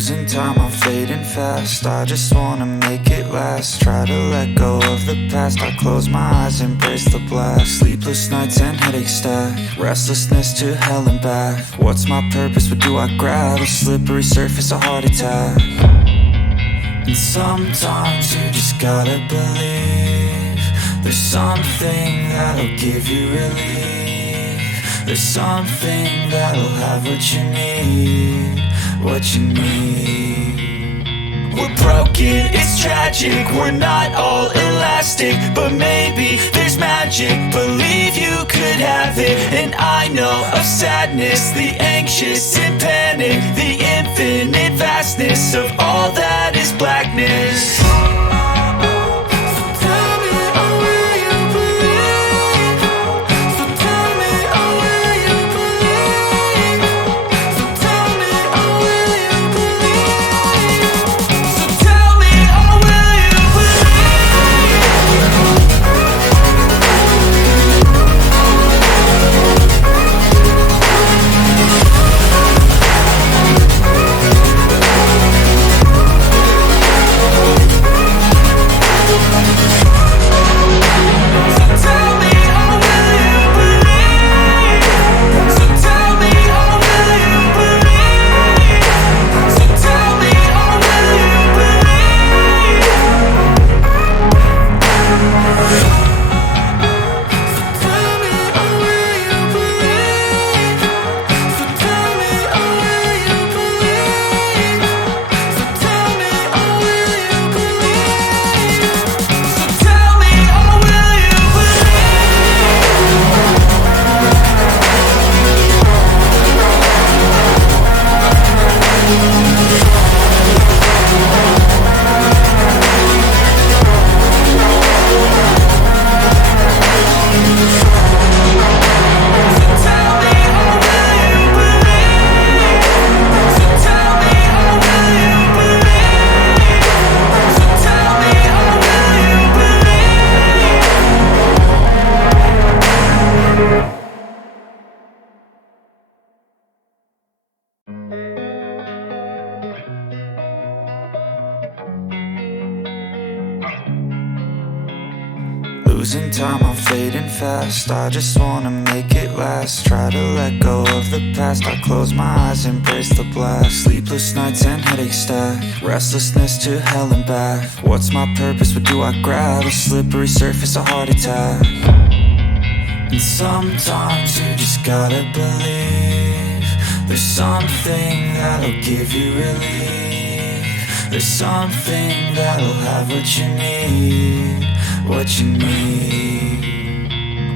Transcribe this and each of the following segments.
Losing time, I'm fading fast. I just wanna make it last. Try to let go of the past. I close my eyes, embrace the blast. Sleepless nights and headaches stack. Restlessness to hell and back. What's my purpose? What do I grab? A slippery surface, a heart attack. And sometimes you just gotta believe there's something that'll give you relief. There's something that'll have what you need, what you need. We're broken, it's tragic, we're not all elastic, but maybe there's magic. Believe you could have it. And I know of sadness, the anxious and panic, the infinite vastness of all that is blackness. Losing time, I'm fading fast. I just wanna make it last. Try to let go of the past. I close my eyes, embrace the blast. Sleepless nights and headaches stack. Restlessness to hell and back. What's my purpose? What do I grab? A slippery surface, a heart attack. And sometimes you just gotta believe there's something that'll give you relief. There's something that'll have what you need, what you need.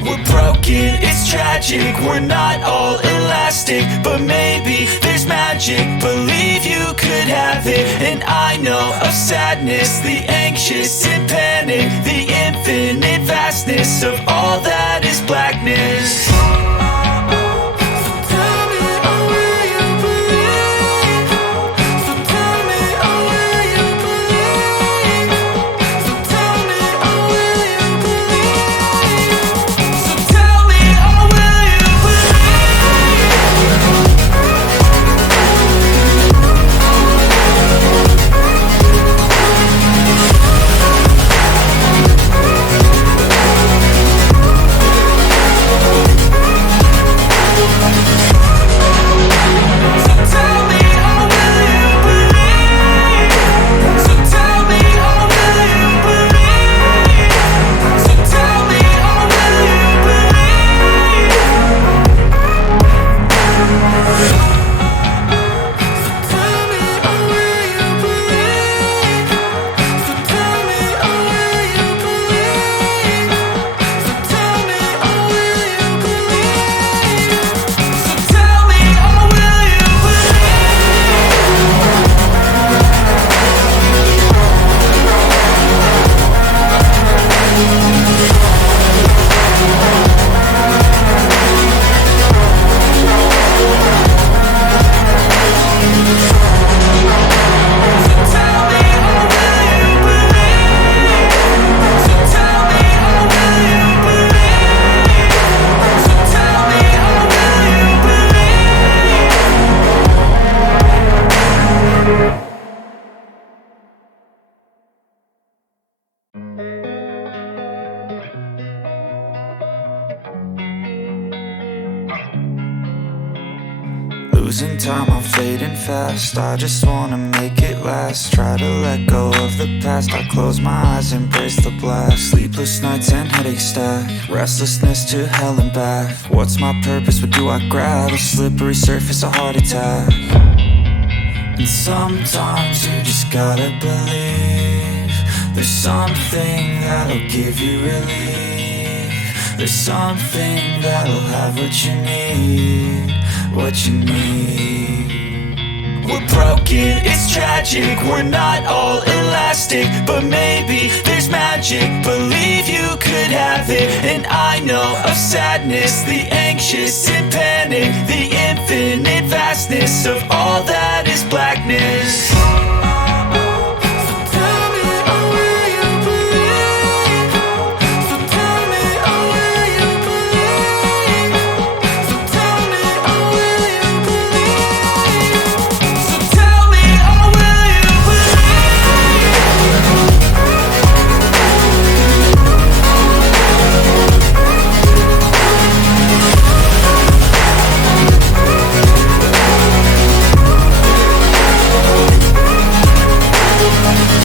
We're broken, it's tragic, we're not all elastic, but maybe there's magic. Believe you could have it. And I know of sadness, the anxious and panic, the infinite vastness of all that is blackness. losing time, I'm fading fast. I just wanna make it last. Try to let go of the past. I close my eyes, embrace the blast. Sleepless nights and headaches stack. Restlessness to hell and back. What's my purpose? What do I grab? A slippery surface, a heart attack. And sometimes you just gotta believe there's something that'll give you relief. There's something that'll have what you need, what you need. We're broken, it's tragic, we're not all elastic, but maybe there's magic, believe you could have it. And I know of sadness, the anxious and panic, the infinite vastness of all that is blackness.